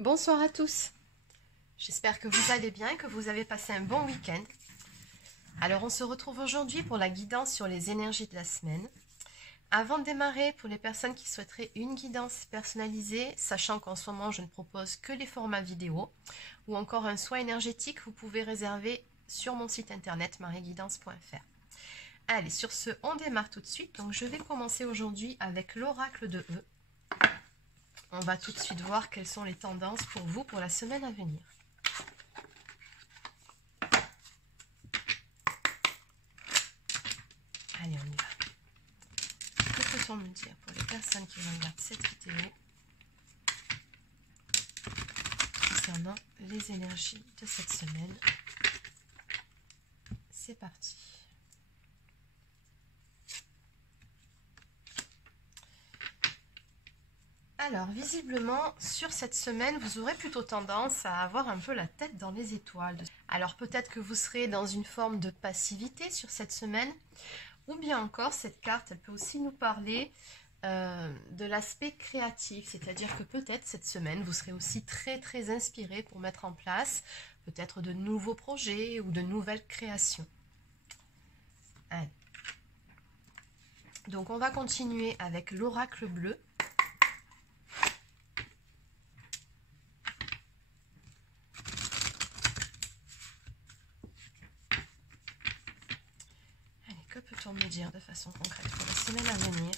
Bonsoir à tous, j'espère que vous allez bien et que vous avez passé un bon week-end. Alors on se retrouve aujourd'hui pour la guidance sur les énergies de la semaine. Avant de démarrer, pour les personnes qui souhaiteraient une guidance personnalisée, sachant qu'en ce moment je ne propose que les formats vidéo, ou encore un soin énergétique, vous pouvez réserver sur mon site internet marieguidance.fr. Allez, sur ce, on démarre tout de suite. Donc je vais commencer aujourd'hui avec l'oracle de E. On va tout de suite voir quelles sont les tendances pour vous pour la semaine à venir. Allez, on y va. Que peut-on me dire pour les personnes qui regardent cette vidéo concernant les énergies de cette semaine? C'est parti. Alors, visiblement, sur cette semaine, vous aurez plutôt tendance à avoir un peu la tête dans les étoiles. Alors, peut-être que vous serez dans une forme de passivité sur cette semaine, ou bien encore, cette carte, elle peut aussi nous parler de l'aspect créatif, c'est-à-dire que peut-être cette semaine, vous serez aussi très inspiré pour mettre en place peut-être de nouveaux projets ou de nouvelles créations. Allez. Donc, on va continuer avec l'oracle bleu. Que peut-on me dire de façon concrète pour la semaine à venir?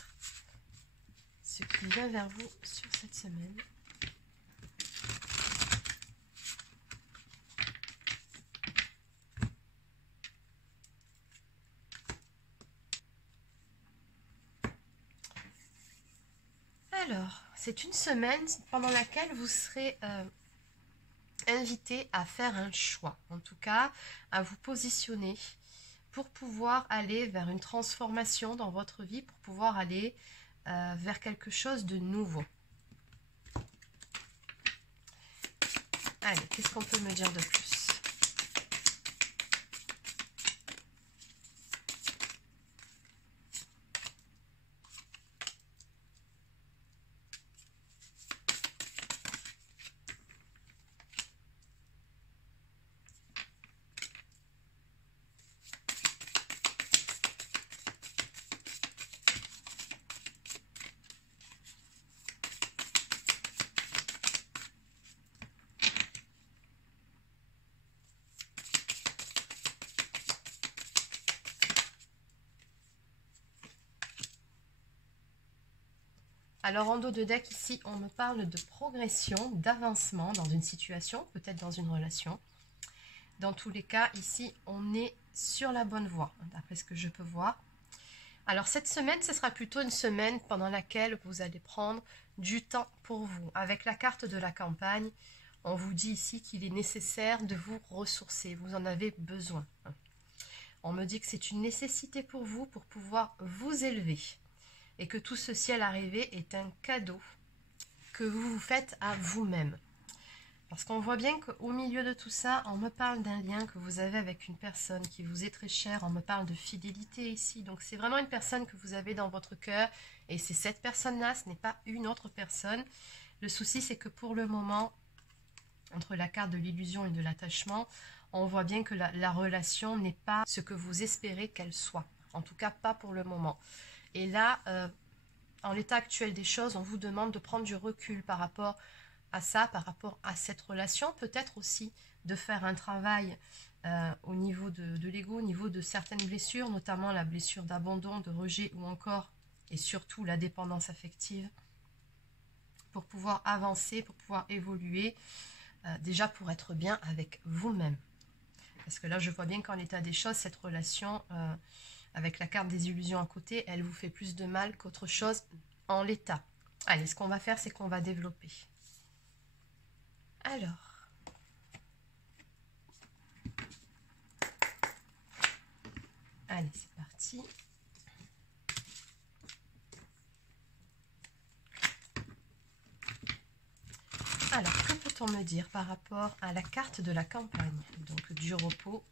Ce qui vient vers vous sur cette semaine. Alors, c'est une semaine pendant laquelle vous serez invité à faire un choix. En tout cas, à vous positionner pour pouvoir aller vers une transformation dans votre vie, pour pouvoir aller vers quelque chose de nouveau. Allez, qu'est-ce qu'on peut me dire de plus? Alors en dos de deck ici, on me parle de progression, d'avancement dans une situation, peut-être dans une relation. Dans tous les cas, ici, on est sur la bonne voie, d'après ce que je peux voir. Alors cette semaine, ce sera plutôt une semaine pendant laquelle vous allez prendre du temps pour vous. Avec la carte de la campagne, on vous dit ici qu'il est nécessaire de vous ressourcer, vous en avez besoin. On me dit que c'est une nécessité pour vous pour pouvoir vous élever. Et que tout ceci à l'arrivée est un cadeau que vous vous faites à vous-même. Parce qu'on voit bien qu'au milieu de tout ça, on me parle d'un lien que vous avez avec une personne qui vous est très chère. On me parle de fidélité ici. Donc c'est vraiment une personne que vous avez dans votre cœur. Et c'est cette personne-là, ce n'est pas une autre personne. Le souci, c'est que pour le moment, entre la carte de l'illusion et de l'attachement, on voit bien que la relation n'est pas ce que vous espérez qu'elle soit. En tout cas, pas pour le moment. Et là, en l'état actuel des choses, on vous demande de prendre du recul par rapport à ça, par rapport à cette relation. Peut-être aussi de faire un travail au niveau de l'ego, au niveau de certaines blessures, notamment la blessure d'abandon, de rejet ou encore, et surtout, la dépendance affective, pour pouvoir avancer, pour pouvoir évoluer, déjà pour être bien avec vous-même. Parce que là, je vois bien qu'en l'état des choses, cette relation... avec la carte des illusions à côté, elle vous fait plus de mal qu'autre chose en l'état. Allez, ce qu'on va faire, c'est qu'on va développer. Alors. Allez, c'est parti. Alors, que peut-on me dire par rapport à la carte de la campagne? Donc, du repos.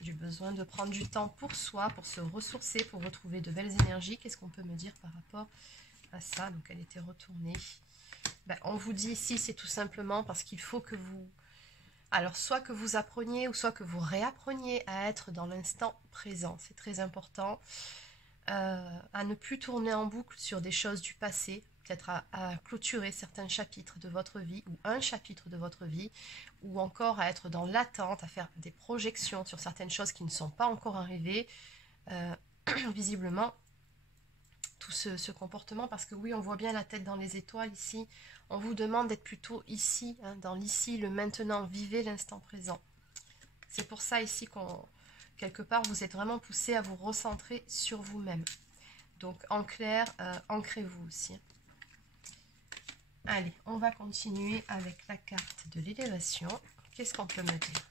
Du besoin de prendre du temps pour soi, pour se ressourcer, pour retrouver de belles énergies. Qu'est-ce qu'on peut me dire par rapport à ça, donc elle était retournée. Ben, on vous dit ici, c'est tout simplement parce qu'il faut que vous... Alors, soit que vous appreniez ou soit que vous réappreniez à être dans l'instant présent. C'est très important. À ne plus tourner en boucle sur des choses du passé, peut-être à clôturer certains chapitres de votre vie ou un chapitre de votre vie, ou encore à être dans l'attente, à faire des projections sur certaines choses qui ne sont pas encore arrivées. Visiblement, tout ce comportement, parce que oui, on voit bien la tête dans les étoiles ici, on vous demande d'être plutôt ici, hein, dans l'ici, le maintenant, vivez l'instant présent. C'est pour ça ici qu'on, quelque part, vous êtes vraiment poussé à vous recentrer sur vous-même. Donc en clair, ancrez-vous aussi. Allez, on va continuer avec la carte de l'élévation. Qu'est-ce qu'on peut me dire?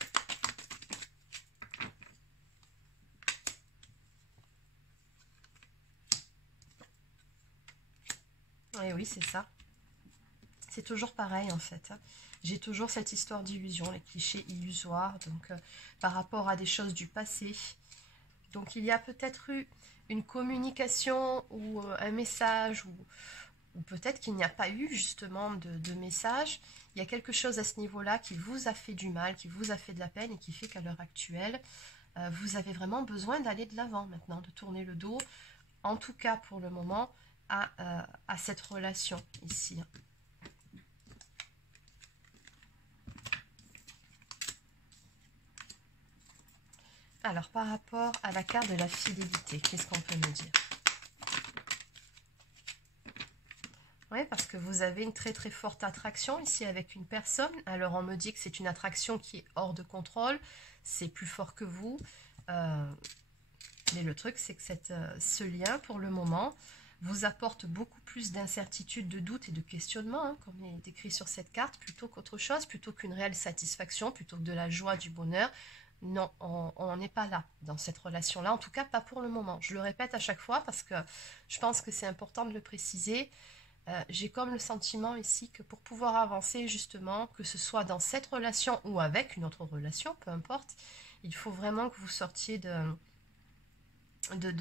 Et oui, c'est ça. C'est toujours pareil en fait. J'ai toujours cette histoire d'illusion, les clichés illusoires, donc par rapport à des choses du passé. Donc il y a peut-être eu une communication ou un message, ou peut-être qu'il n'y a pas eu justement de message. Il y a quelque chose à ce niveau-là qui vous a fait du mal, qui vous a fait de la peine et qui fait qu'à l'heure actuelle, vous avez vraiment besoin d'aller de l'avant maintenant, de tourner le dos, en tout cas pour le moment, à cette relation ici. Alors, par rapport à la carte de la fidélité, qu'est-ce qu'on peut me dire? Oui, parce que vous avez une très très forte attraction ici avec une personne. Alors, on me dit que c'est une attraction qui est hors de contrôle, c'est plus fort que vous. Mais le truc, c'est que ce lien, pour le moment, vous apporte beaucoup plus d'incertitude, de doute et de questionnement, hein, comme il est écrit sur cette carte, plutôt qu'autre chose, plutôt qu'une réelle satisfaction, plutôt que de la joie, du bonheur. Non, on n'est pas là, dans cette relation-là, en tout cas pas pour le moment. Je le répète à chaque fois parce que je pense que c'est important de le préciser. J'ai comme le sentiment ici que pour pouvoir avancer justement, que ce soit dans cette relation ou avec une autre relation, peu importe, il faut vraiment que vous sortiez de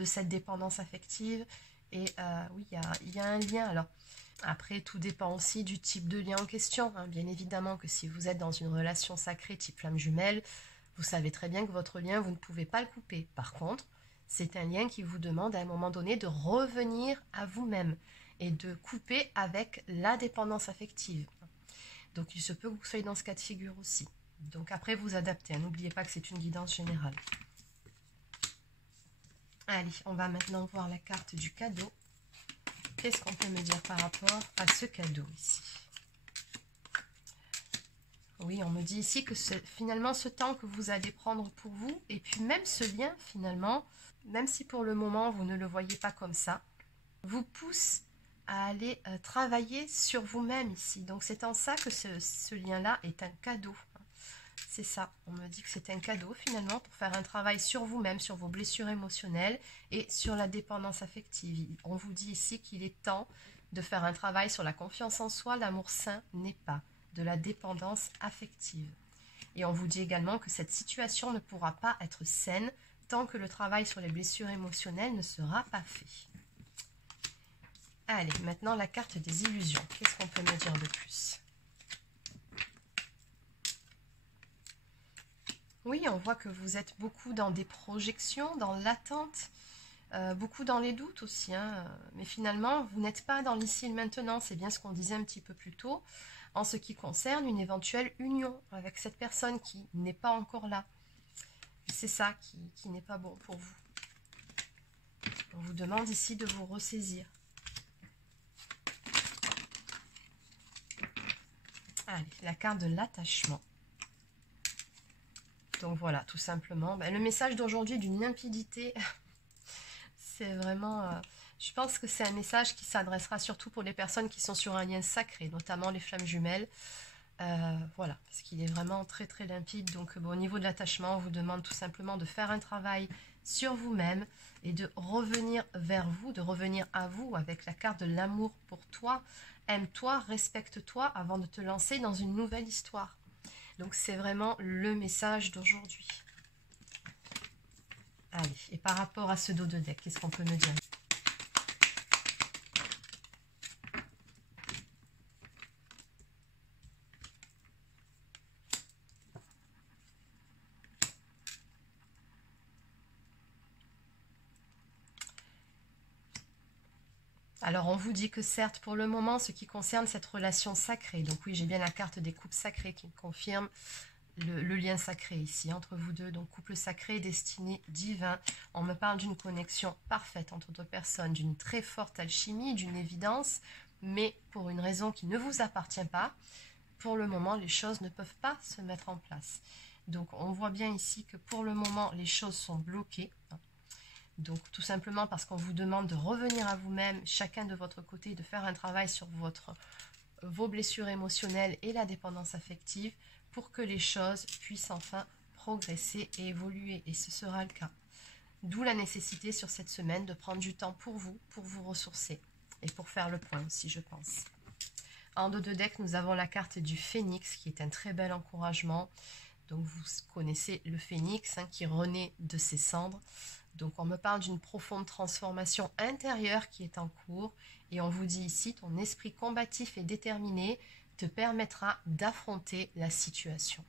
cette dépendance affective. Et oui, il y a un lien. Alors, après, tout dépend aussi du type de lien en question, hein. Bien évidemment que si vous êtes dans une relation sacrée type flamme jumelle, vous savez très bien que votre lien, vous ne pouvez pas le couper. Par contre, c'est un lien qui vous demande à un moment donné de revenir à vous-même et de couper avec la dépendance affective. Donc, il se peut que vous soyez dans ce cas de figure aussi. Donc, après, vous adaptez. N'oubliez pas que c'est une guidance générale. Allez, on va maintenant voir la carte du cadeau. Qu'est-ce qu'on peut me dire par rapport à ce cadeau ici? Oui, on me dit ici que finalement ce temps que vous allez prendre pour vous, et puis même ce lien finalement, même si pour le moment vous ne le voyez pas comme ça, vous pousse à aller travailler sur vous-même ici. Donc c'est en ça que ce lien-là est un cadeau. C'est ça, on me dit que c'est un cadeau finalement pour faire un travail sur vous-même, sur vos blessures émotionnelles et sur la dépendance affective. On vous dit ici qu'il est temps de faire un travail sur la confiance en soi, l'amour sain n'est pas de la dépendance affective. Et on vous dit également que cette situation ne pourra pas être saine tant que le travail sur les blessures émotionnelles ne sera pas fait. Allez, maintenant la carte des illusions. Qu'est-ce qu'on peut me dire de plus? Oui, on voit que vous êtes beaucoup dans des projections, dans l'attente, beaucoup dans les doutes aussi, hein. Mais finalement, vous n'êtes pas dans l'ici et le maintenant, c'est bien ce qu'on disait un petit peu plus tôt, en ce qui concerne une éventuelle union avec cette personne qui n'est pas encore là. C'est ça qui n'est pas bon pour vous. On vous demande ici de vous ressaisir. Allez, la carte de l'attachement. Donc voilà, tout simplement. Le message d'aujourd'hui d'une limpidité, c'est vraiment... je pense que c'est un message qui s'adressera surtout pour les personnes qui sont sur un lien sacré, notamment les flammes jumelles. Voilà, parce qu'il est vraiment très très limpide. Donc bon, au niveau de l'attachement, on vous demande tout simplement de faire un travail sur vous-même et de revenir vers vous, de revenir à vous avec la carte de l'amour pour toi. Aime-toi, respecte-toi avant de te lancer dans une nouvelle histoire. Donc c'est vraiment le message d'aujourd'hui. Allez, et par rapport à ce dos de deck, qu'est-ce qu'on peut me dire? Alors, on vous dit que certes, pour le moment, ce qui concerne cette relation sacrée, donc oui, j'ai bien la carte des couples sacrés qui confirme le lien sacré ici, entre vous deux, donc couple sacré, destiné, divin. On me parle d'une connexion parfaite entre deux personnes, d'une très forte alchimie, d'une évidence, mais pour une raison qui ne vous appartient pas, pour le moment, les choses ne peuvent pas se mettre en place. Donc, on voit bien ici que pour le moment, les choses sont bloquées. Donc, tout simplement parce qu'on vous demande de revenir à vous-même, chacun de votre côté, de faire un travail sur vos blessures émotionnelles et la dépendance affective pour que les choses puissent enfin progresser et évoluer. Et ce sera le cas. D'où la nécessité sur cette semaine de prendre du temps pour vous ressourcer et pour faire le point aussi, je pense. En dos de deck, nous avons la carte du phénix qui est un très bel encouragement. Donc, vous connaissez le phénix qui renaît de ses cendres. Donc, on me parle d'une profonde transformation intérieure qui est en cours. Et on vous dit ici, ton esprit combatif et déterminé te permettra d'affronter la situation.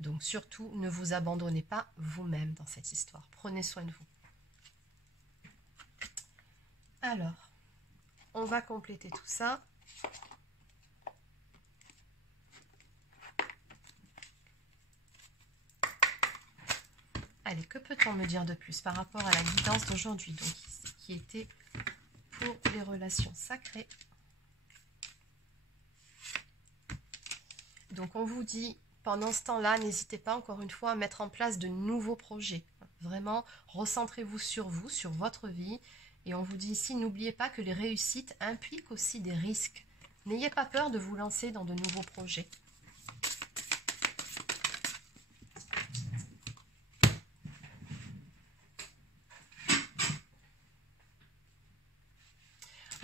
Donc, surtout, ne vous abandonnez pas vous-même dans cette histoire. Prenez soin de vous. Alors, on va compléter tout ça. Allez, que peut-on me dire de plus par rapport à la guidance d'aujourd'hui, donc qui était pour les relations sacrées. Donc on vous dit, pendant ce temps-là, n'hésitez pas encore une fois à mettre en place de nouveaux projets. Vraiment, recentrez-vous, sur votre vie. Et on vous dit ici, n'oubliez pas que les réussites impliquent aussi des risques. N'ayez pas peur de vous lancer dans de nouveaux projets.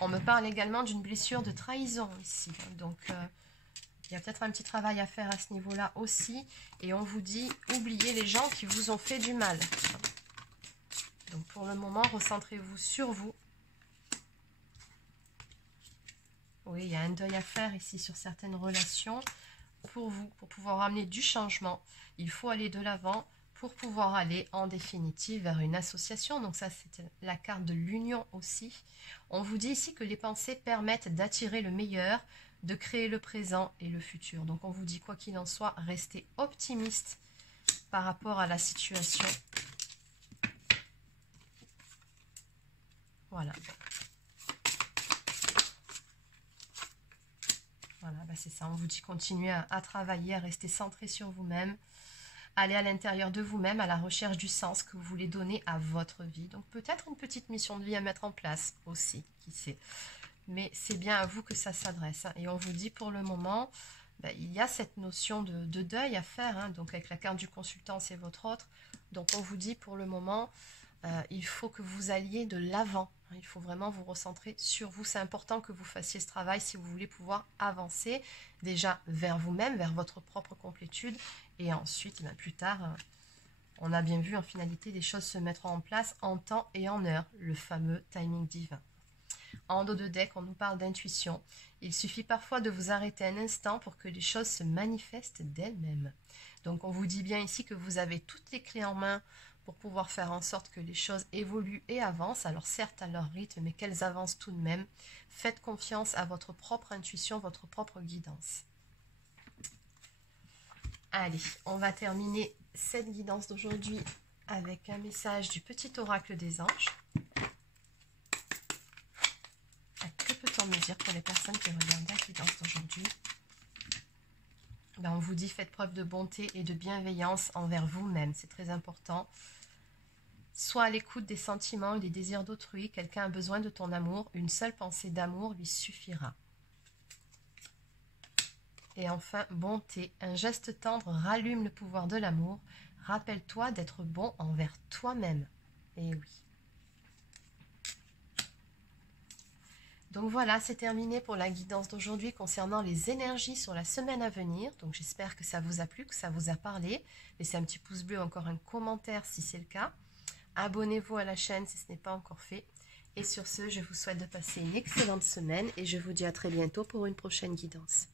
On me parle également d'une blessure de trahison ici. Donc, il y a peut-être un petit travail à faire à ce niveau-là aussi. Et on vous dit, oubliez les gens qui vous ont fait du mal. Donc, pour le moment, recentrez-vous sur vous. Oui, il y a un deuil à faire ici sur certaines relations. Pour vous, pour pouvoir amener du changement, il faut aller de l'avant pour pouvoir aller en définitive vers une association. Donc ça, c'est la carte de l'union aussi. On vous dit ici que les pensées permettent d'attirer le meilleur, de créer le présent et le futur. Donc on vous dit, quoi qu'il en soit, restez optimiste par rapport à la situation. Voilà. Voilà, bah c'est ça. On vous dit continuez à travailler, à rester centré sur vous-même. Allez à l'intérieur de vous-même, à la recherche du sens que vous voulez donner à votre vie. Donc peut-être une petite mission de vie à mettre en place aussi, qui sait. Mais c'est bien à vous que ça s'adresse. Et on vous dit pour le moment, ben, il y a cette notion de deuil à faire. Donc avec la carte du consultant, c'est votre autre. Donc on vous dit pour le moment, il faut que vous alliez de l'avant. Il faut vraiment vous recentrer sur vous. C'est important que vous fassiez ce travail si vous voulez pouvoir avancer déjà vers vous-même, vers votre propre complétude. Et ensuite, ben, plus tard, on a bien vu en finalité, les choses se mettront en place en temps et en heure. Le fameux timing divin. En dos de deck, on nous parle d'intuition. Il suffit parfois de vous arrêter un instant pour que les choses se manifestent d'elles-mêmes. Donc on vous dit bien ici que vous avez toutes les clés en main pour pouvoir faire en sorte que les choses évoluent et avancent. Alors certes à leur rythme, mais qu'elles avancent tout de même. Faites confiance à votre propre intuition, votre propre guidance. Allez, on va terminer cette guidance d'aujourd'hui avec un message du petit oracle des anges. Que peut-on me dire pour les personnes qui regardent la guidance d'aujourd'hui? Ben, on vous dit, faites preuve de bonté et de bienveillance envers vous-même. C'est très important. Sois à l'écoute des sentiments et des désirs d'autrui. Quelqu'un a besoin de ton amour. Une seule pensée d'amour lui suffira. Et enfin, bonté. Un geste tendre rallume le pouvoir de l'amour. Rappelle-toi d'être bon envers toi-même. Et oui. Donc voilà, c'est terminé pour la guidance d'aujourd'hui concernant les énergies sur la semaine à venir. Donc j'espère que ça vous a plu, que ça vous a parlé. Laissez un petit pouce bleu, encore un commentaire si c'est le cas. Abonnez-vous à la chaîne si ce n'est pas encore fait. Et sur ce, je vous souhaite de passer une excellente semaine et je vous dis à très bientôt pour une prochaine guidance.